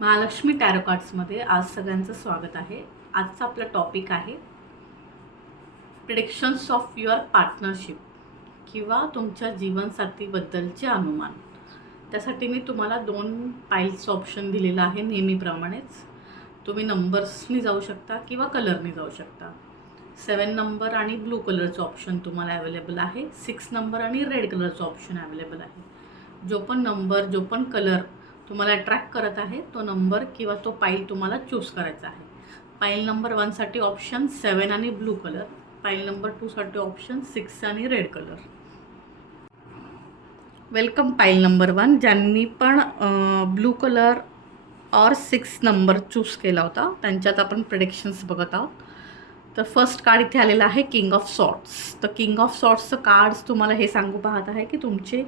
Mahalakshmi tarot कार्ड्समध्ये आज सगळ्यांचं स्वागत आहे. आजचा आपला टॉपिक आहे प्रिडिक्शन्स ऑफ युअर पार्टनरशिप किंवा तुमच्या जीवनसाथीबद्दलचे अनुमान. त्यासाठी मी तुम्हाला 2 पाईल्स ऑप्शन दिलेला आहे. नेहमीप्रमाणेच तुम्ही नंबर्सनी जाऊ शकता किंवा कलरनी जाऊ शकता. 7 नंबर आणि ब्लू कलरचं ऑप्शन तुम्हाला अवेलेबल आहे. 6 नंबर आणि रेड कलरचं ऑप्शन अवेलेबल आहे. जो पण नंबर, जो पण कलर तुम्हाला अट्रॅक्ट करत आहे तो नंबर किंवा तो पाईल तुम्हाला चूज करायचा आहे. पाईल नंबर 1 साठी ऑप्शन 7 आणि ब्लू कलर, पाईल नंबर 2 साठी ऑप्शन 6 आणि रेड कलर. वेलकम पाईल नंबर 1. ज्यांनी पण ब्लू कलर और 6 नंबर चूज केला होता त्यांच्यात आपण प्रेडिक्शन्स बघत आहोत. तर फर्स्ट कार्ड इथे आलेला आहे किंग ऑफ सॉर्ट्स. तर किंग ऑफ सॉर्ट्सचं कार्ड्स तुम्हाला हे सांगू पाहत आहे की तुमचे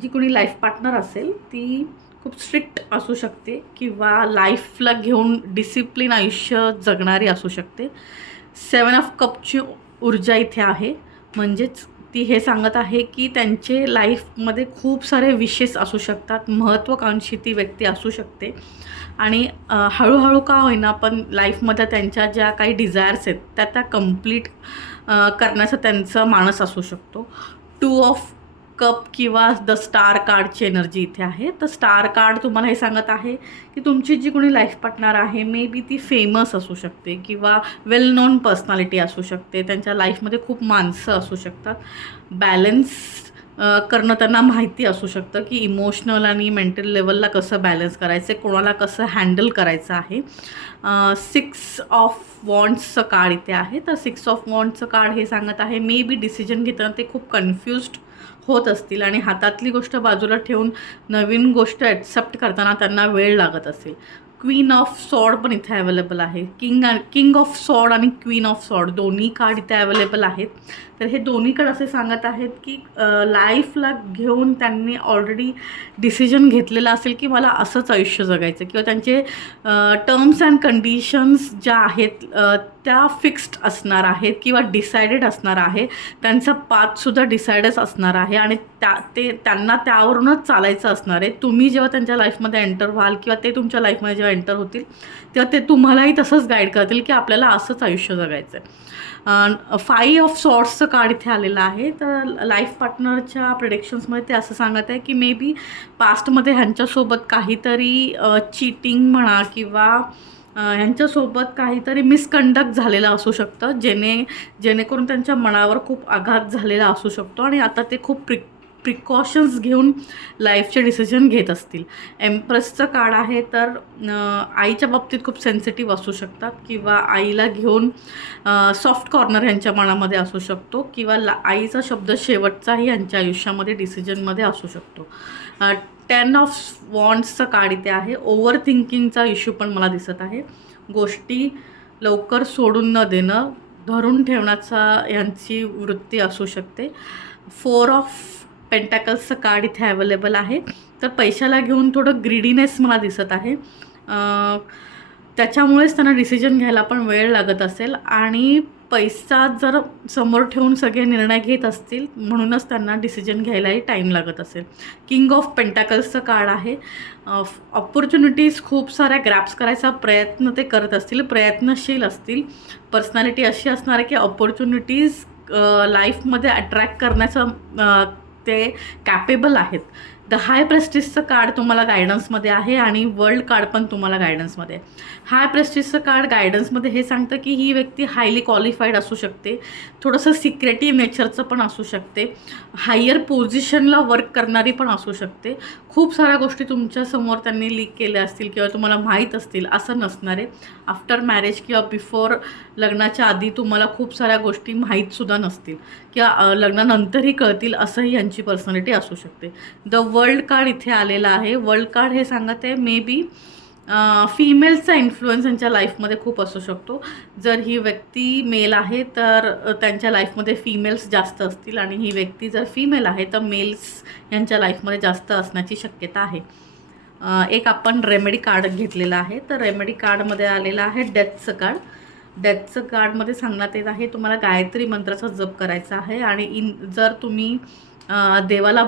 जी कोणी लाईफ पार्टनर असेल ती खूप स्ट्रिक्ट असू शकते किंवा लाईफला घेऊन डिसिप्लिन आयुष्य जगणारी असू शकते. 7 ऑफ कपची ऊर्जा इथे आहे, म्हणजेच ती हे सांगत आहे की त्यांचे लाईफमध्ये खूप सारे विशेष असू शकतात, महत्त्वाकांक्षी ती व्यक्ती असू शकते आणि हळूहळू का होईना पण लाईफमध्ये त्यांच्या ज्या काही डिझायर्स आहेत त्या कंप्लीट करण्याचा त्यांचा मानस असू शकतो. 2 ऑफ कप किंवा द स्टार कार्डची एनर्जी इथे आहे. तर स्टार कार्ड तुम्हाला हे सांगत आहे की तुमची जी कोणी लाईफ पार्टनर आहे मे बी ती फेमस असू शकते किंवा वेल नोन पर्सनॅलिटी असू शकते. त्यांच्या लाईफमध्ये खूप माणसं असू शकतात. बॅलन्स करणं त्यांना माहिती असू शकतं की इमोशनल आणि मेंटल लेवलला कसं बॅलन्स करायचं आहे, कोणाला कसं हँडल करायचं आहे. 6 ऑफ वॉन्ड्सचं कार्ड इथे आहे. तर 6 ऑफ वॉन्ड्सचं कार्ड हे सांगत आहे मे बी डिसिजन घेताना ते खूप कन्फ्युज्ड होत असतील आणि हातातली गोष्ट बाजूला ठेवून नवीन गोष्ट ॲक्सेप्ट करताना त्यांना वेळ लागत असेल. क्वीन ऑफ सॉर्ड पण इथे अवेलेबल आहे. किंग ऑफ सॉर्ड आणि क्वीन ऑफ सॉर्ड दोन्ही कार्ड इथे अवेलेबल आहेत. तर हे दोन्ही कार्ड असे सांगत आहेत की लाईफला घेऊन त्यांनी ऑलरेडी डिसिजन घेतलेला असेल की मला असंच आयुष्य जगायचं किंवा त्यांचे टर्म्स अँड कंडिशन्स ज्या आहेत त्या फिक्स्ड असणार आहेत किंवा डिसायडेड असणार आहे. त्यांचा पाथसुद्धा डिसायडच असणार आहे आणि त्यांना त्यावरूनच चालायचं असणार आहे. तुम्ही जेव्हा त्यांच्या लाईफमध्ये एंटर व्हाल किंवा ते तुमच्या लाईफमध्ये जेव्हा एंटर होतील तेव्हा ते तुम्हालाही तसंच गाईड करतील की आपल्याला असंच आयुष्य जगायचं आहे. 5 ऑफ सॉर्ट्सचं कार्ड इथे आलेलं आहे. तर लाईफ पार्टनरच्या प्रिडिक्शन्समध्ये ते असं सांगत आहे की मे बी पास्टमध्ये ह्यांच्यासोबत काहीतरी चीटिंग म्हणा किंवा ह्यांच्यासोबत काहीतरी मिसकंडक्ट झालेलं असू शकतं जेणेकरून त्यांच्या मनावर खूप आघात झालेला असू शकतो आणि आता ते खूप प्रिकॉशन्स घेऊन लाईफचे डिसिजन घेत असतील. एम्प्रेसचं कार्ड आहे. तर आईच्या बाबतीत खूप सेन्सिटिव्ह असू शकतात किंवा आईला घेऊन सॉफ्ट कॉर्नर ह्यांच्या मनामध्ये असू शकतो किंवा आईचा शब्द शेवटचाही ह्यांच्या आयुष्यामध्ये डिसिजनमध्ये असू शकतो. 10 ऑफ वॉन्ड्सचं कार्ड इथे आहे. ओव्हर थिंकिंगचा इश्यू पण मला दिसत आहे. गोष्टी लवकर सोडून न देणं, धरून ठेवण्याचा यांची वृत्ती असू शकते. 4 ऑफ पेंटॅकल्सचं कार्ड इथे अवेलेबल आहे. तर पैशाला घेऊन थोडं ग्रीडीनेस मला दिसत आहे. त्याच्यामुळेच त्यांना डिसिजन घ्यायला पण वेळ लागत असेल आणि पैसा जर समोर ठेवून सगळे निर्णय घेत असतील म्हणूनच त्यांना डिसिजन घ्यायलाही टाईम लागत असेल. किंग ऑफ पेंटॅकल्सचं कार्ड आहे. ऑपॉर्च्युनिटीज खूप साऱ्या ग्रॅप्स करायचा प्रयत्न ते करत असतील, प्रयत्नशील असतील. पर्सनॅलिटी अशी असणार आहे की ऑपॉर्च्युनिटीज लाईफमध्ये अट्रॅक्ट करण्याचं ते कॅपेबल आहेत. द हाय प्रेस्टिजचं कार्ड तुम्हाला गायडन्समध्ये आहे आणि वर्ल्ड कार्ड पण तुम्हाला गायडन्समध्ये आहे. हाय प्रेस्टिजचं कार्ड गायडन्समध्ये हे सांगतं की ही व्यक्ती हायली क्वालिफाईड असू शकते, थोडंसं सिक्रेटिव्ह नेचरचं पण असू शकते, हायर पोझिशनला वर्क करणारी पण असू शकते. खूप साऱ्या गोष्टी तुमच्यासमोर त्यांनी लीक केल्या असतील किंवा तुम्हाला माहीत असतील असं नसणार आहे. आफ्टर मॅरेज किंवा बिफोर लग्नाच्या आधी तुम्हाला खूप साऱ्या गोष्टी माहीतसुद्धा नसतील किंवा लग्नानंतरही कळतील असंही यांची पर्सनॅलिटी असू शकते. द वर्ल्ड कार्ड इथे आलेलं आहे. वर्ल्ड कार्ड हे सांगत आहे मे बी फिमेलचा इन्फ्लुएन्स यांच्या लाईफमध्ये खूप असू शकतो. जर ही व्यक्ती मेल आहे तर त्यांच्या लाईफमध्ये फिमेल्स जास्त असतील आणि ही व्यक्ती जर फिमेल आहे तर मेल्स यांच्या लाईफमध्ये जास्त असण्याची शक्यता आहे. एक आपण रेमेडी कार्ड घेतलेलं आहे. तर रेमेडी कार्डमध्ये आलेलं आहे डेथचं कार्ड. डेथचं कार्डमध्ये सांगण्यात येत आहे तुम्हाला गायत्री मंत्राचा जप करायचा आहे आणि जर तुम्ही देवाला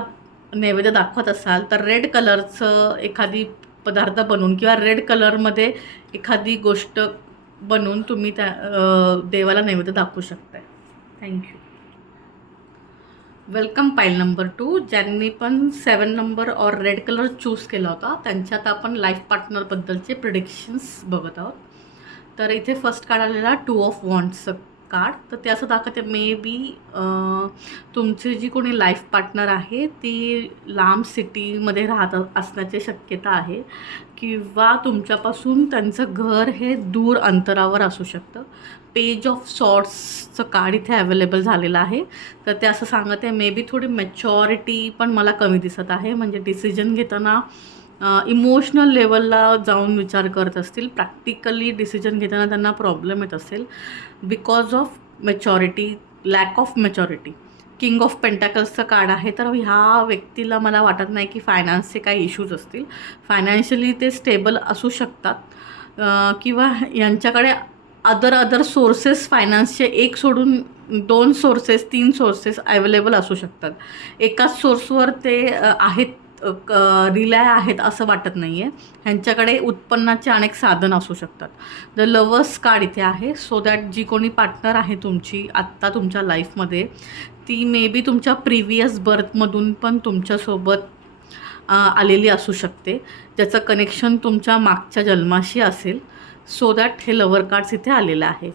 नैवेद्य दाखवत असाल तर रेड कलरचं एखादी पदार्थ बनवून किंवा रेड कलरमध्ये एखादी गोष्ट बनवून तुम्ही त्या देवाला नैवेद्य दाखवू शकताय. थँक्यू. वेलकम पाईल नंबर 2. ज्यांनी पण 7 नंबर और रेड कलर चूज केला होता त्यांच्यात आपण लाईफ पार्टनरबद्दलचे प्रिडिक्शन्स बघत आहोत. तर इथे फर्स्ट कार्ड आलेला 2 ऑफ वॉन्ड्सचं कार्ड. तर ते असं दाखवते मे बी तुमची जी कोणी लाईफ पार्टनर आहे ती लांब सिटीमध्ये राहत असण्याची शक्यता आहे किंवा तुमच्यापासून त्यांचं घर हे दूर अंतरावर असू शकतं. पेज ऑफ सॉर्ट्सचं कार्ड इथे अवेलेबल झालेलं आहे. तर ते असं सांगत आहे मे बी थोडी मॅच्युरिटी पण मला कमी दिसत आहे. म्हणजे डिसिजन घेताना इमोशनल लेवलला जाऊन विचार करत असतील. प्रॅक्टिकली डिसिजन घेताना त्यांना प्रॉब्लेम येत असेल because of maturity, lack of maturity. King of पेंटॅकल्सचं कार्ड आहे. तर ह्या व्यक्तीला मला वाटत नाही की फायनान्सचे काही इश्यूज असतील. फायनान्शियली ते स्टेबल असू शकतात किंवा यांच्याकडे अदर सोर्सेस फायनान्सचे एक सोडून 2 सोर्सेस 3 सोर्सेस अवेलेबल असू शकतात. एकाच सोर्सवर ते आहेत रिलाय आहेत असं वाटत नाही आहे. ह्यांच्याकडे उत्पन्नाचे अनेक साधन असू शकतात. द लवर्स कार्ड इथे आहे. सो दॅट जी कोणी पार्टनर आहे तुमची आत्ता तुमच्या लाईफमध्ये ती मे बी तुमच्या प्रिव्हियस बर्थमधून पण तुमच्यासोबत आलेली असू शकते, ज्याचं कनेक्शन तुमच्या मागच्या जन्माशी असेल. सो दॅट हे लवर कार्ड्स इथे आलेलं आहे.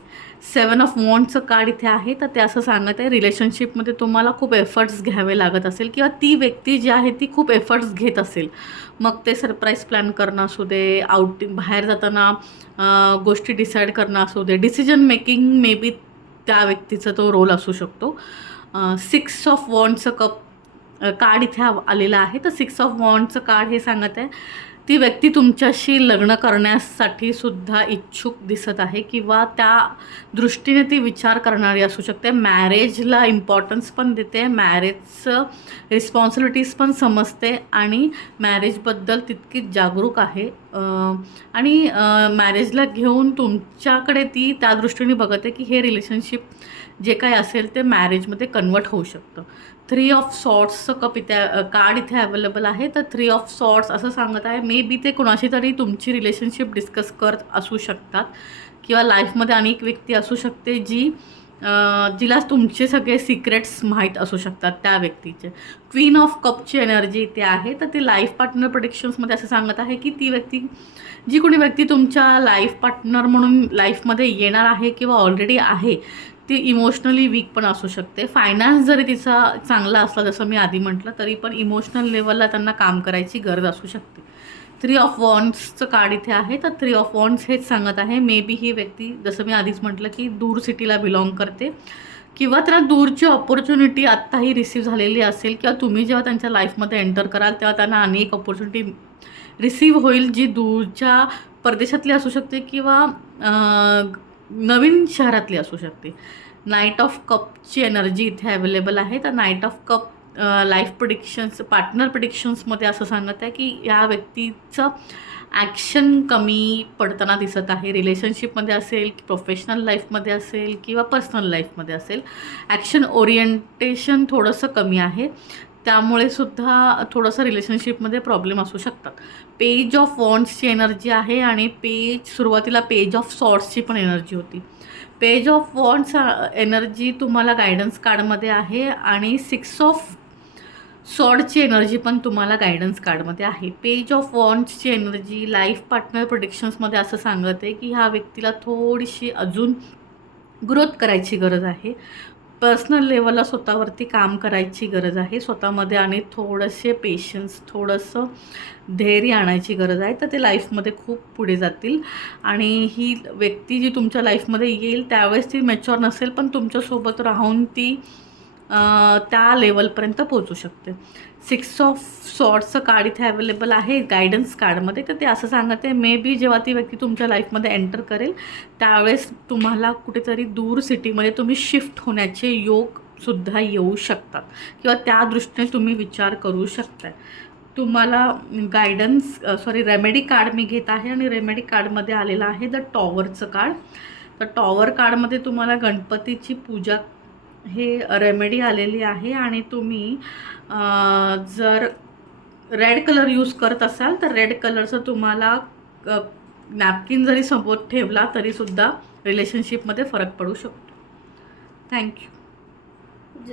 7 ऑफ वॉन्ड्सचं कार्ड इथे आहे. तर ते असं सांगत आहे रिलेशनशिपमध्ये तुम्हाला खूप एफर्ट्स घ्यावे लागत असेल किंवा ती व्यक्ती जी आहे ती खूप एफर्ट्स घेत असेल. मग ते सरप्राईज प्लॅन करणं असू दे, आउटिंग बाहेर जाताना गोष्टी डिसाईड करणं असू दे, डिसिजन मेकिंग मे बी त्या व्यक्तीचा तो रोल असू शकतो. 6 ऑफ वॉन्ड्सचं कार्ड इथे आलेलं आहे. तर 6 ऑफ वॉन्ड्सचं कार्ड हे सांगत आहे ती व्यक्ती तुमच्याशी लग्न करण्यासाठी सुद्धा इच्छुक दिसत आहे किंवा त्या दृष्टीने ती विचार करणारी असू शकते. मॅरेजला इम्पॉर्टन्स पण देते, मॅरेजचं रिस्पॉन्सिबिलिटीज पण समजते आणि मॅरेजबद्दल तितकीच जागरूक आहे आणि मॅरेजला घेऊन तुमच्याकडे ती त्या दृष्टीने बघते की हे रिलेशनशिप जे काही असेल ते मॅरेजमध्ये कन्वर्ट होऊ शकतं. 3 ऑफ सॉर्ट्सचं कार्ड इथे अवेलेबल आहे. तर 3 ऑफ सॉर्ट्स असं सांगत आहे मे बी ते कुणाशी तरी तुमची रिलेशनशिप डिस्कस करत असू शकतात किंवा लाईफमध्ये अनेक व्यक्ती असू शकते जिला तुमचे सगळे सिक्रेट्स माहीत असू शकतात त्या व्यक्तीचे. क्वीन ऑफ कपची एनर्जी इथे आहे. तर ती लाईफ पार्टनर प्रेडिक्शन्समध्ये असं सांगत आहे की ती व्यक्ती जी कोणी व्यक्ती तुमच्या लाईफ पार्टनर म्हणून लाईफमध्ये येणार आहे किंवा ऑलरेडी आहे ती इमोशनली वीक पण असू शकते. फायनान्स जरी तिचा चांगला असला जसं मी आधी म्हटलं तरी पण इमोशनल लेवलला त्यांना काम करायची गरज असू शकते. 3 ऑफ वॉन्ड्सचं कार्ड इथे आहे. तर 3 ऑफ वॉन्ड्स हेच सांगत आहे मे बी ही व्यक्ती जसं मी आधीच म्हटलं की दूर सिटीला बिलॉंग करते किंवा त्यांना दूरची ऑपॉर्च्युनिटी आत्ताही रिसीव्ह झालेली असेल किंवा तुम्ही जेव्हा त्यांच्या लाईफमध्ये एंटर कराल तेव्हा त्यांना अनेक ऑपॉर्च्युनिटी रिसीव्ह होईल जी दूरच्या परदेशातली असू शकते किंवा नवीन शहरातली असू शकते. नाईट ऑफ कपची एनर्जी इथे अवेलेबल आहे. तर knight of cup life predictions partner प्रिडिक्शन्समध्ये असं सांगत आहे की या व्यक्तीचं ॲक्शन कमी पडताना दिसत आहे. रिलेशनशिपमध्ये असेल, प्रोफेशनल लाईफमध्ये असेल किंवा पर्सनल लाईफमध्ये असेल, ॲक्शन ओरिएंटेशन थोडंसं कमी आहे. त्यामुळे सुद्धा थोडंसं रिलेशनशिपमध्ये प्रॉब्लेम असू शकतात. पेज ऑफ वॉन्ड्सची एनर्जी आहे आणि सुरुवातीला पेज ऑफ सॉर्ट्सची पण एनर्जी होती. पेज ऑफ वॉन्ड्स एनर्जी तुम्हाला गायडन्स कार्डमध्ये आहे आणि 6 ऑफ सॉर्डची एनर्जी पण तुम्हाला गायडन्स कार्डमध्ये आहे. पेज ऑफ वॉन्ड्सची एनर्जी लाईफ पार्टनर प्रोडिक्शन्समध्ये असं सांगत आहे की ह्या व्यक्तीला थोडीशी अजून ग्रोथ करायची गरज आहे. पर्सनल लेवलला स्वतःवरती काम करायची गरज आहे स्वतःमध्ये आणि थोडंसे पेशन्स, थोडंसं धैर्य आणायची गरज आहे. तर ते लाईफमध्ये खूप पुढे जातील आणि ही व्यक्ती जी तुमच्या लाईफमध्ये येईल त्यावेळेस ती मॅच्युअर नसेल पण तुमच्यासोबत राहून ती त्या लेवलपर्यंत पोहोचू शकते. 6 ऑफ सॉर्ट्सचं कार्ड इथे अवेलेबल आहे गायडन्स कार्डमध्ये. तर ते असं सांगत आहे मे बी जेव्हा ती व्यक्ती तुमच्या लाईफमध्ये एंटर करेल त्यावेळेस तुम्हाला कुठेतरी दूर सिटीमध्ये तुम्ही शिफ्ट होण्याचे योगसुद्धा येऊ शकतात किंवा त्या दृष्टीने तुम्ही विचार करू शकता. तुम्हाला रेमेडी कार्ड मी घेत आहे आणि रेमेडी कार्डमध्ये आलेलं आहे द टॉवरचं कार्ड. तर टॉवर कार्डमध्ये तुम्हाला गणपतीची पूजा हे रेमेडी आलेली आहे आणि तुम्ही जर रेड कलर यूज करत असाल तर रेड कलरचं तुम्हाला नॅपकिन जरी सोबत ठेवला तरीसुद्धा रिलेशनशिपमध्ये फरक पडू शकतो. थँक्यू.